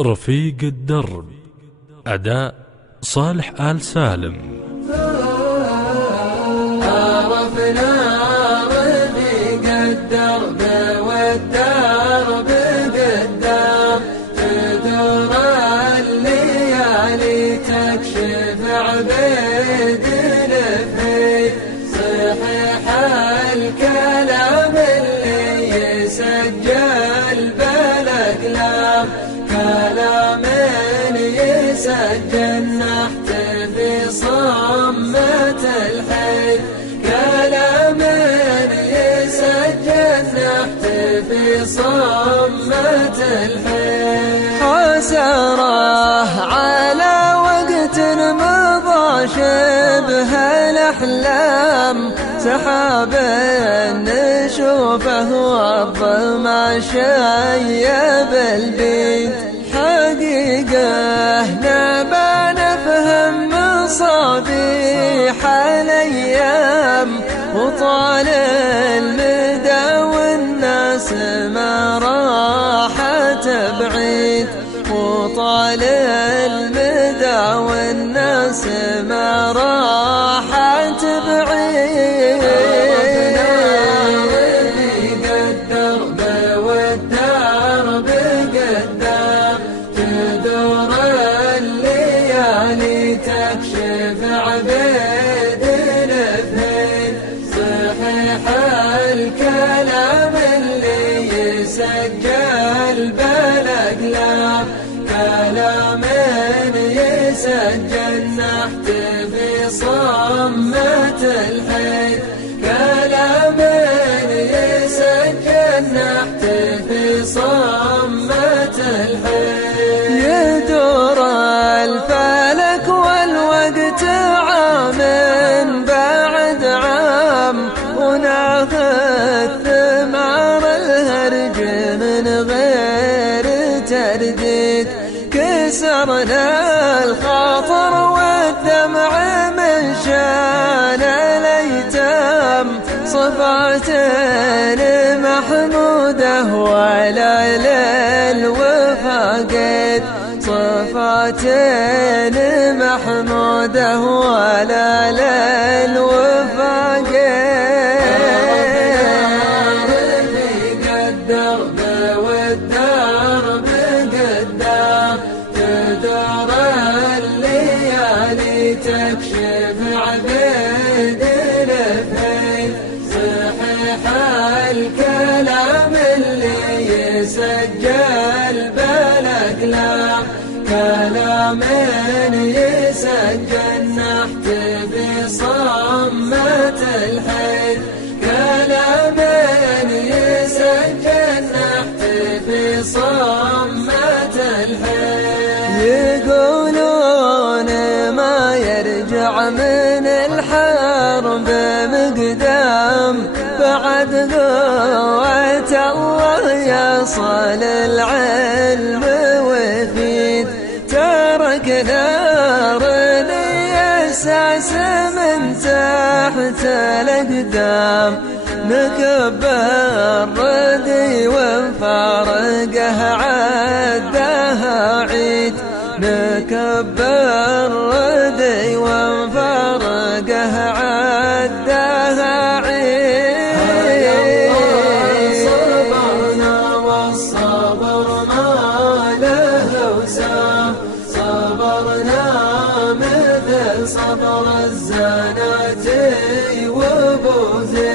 رفيق الدرب. أداء صالح آل سالم. عرفنا رفيق الدرب والدرب قدام، تدور الليالي تكشف عبيد الفيل، صحيح الكلام اللي يسجل بالأقلام، كلام يسجل نحت في صمة الحيل، كلام يسجل نحت في صمة الحيل. حسرة على وقت مضى شبه الأحلام، سحاب نشوفه والظلمة شيب البيت، حقيقة نبى نفهم مصابيح الأيام، وطال المدى والناس ما راحت بعيد، وطال المدى والناس ما راحت بعيد. رفيق الدرب والدرب قدام، تدور الليالي تكشف عبيد الفيل، صحيح الكلام اللي يسجل بالأقلام، كلام يسجل نحت في صمة الحيل، كلام يسجل نحت في صمة الحيل. يدور الفلك والوقت عام بعد عام، وناخذ ثمار الهرج من غير ترديد، كسرنا الخاطر والدمع من شان الأيتام، صفاتين محمودة ولا للوفا قيد، صفاتين محمودة ولا للوفا قيد. رفيق الدرب والدرب قدام، تدور الليالي تكشف عبيد الفيل، صحيح الكلام اللي يسجل بالأقلام، كلام يسجل نحت في صمة الحيل، كلام يسجل نحت في صمة الحيل. يقولون ما يرجع من الحرب مقدام، بعد قوة الله يصل العلم ويفيد، تركنا رني أساس من تحت الأقدام، نكبر ردي ونفارقه عدها عيد، نكبر ردي ونفارقه عدها عيد. صبرنا والصبر ما له وسام، صبرنا مثل صبر الزناتي وبوذي،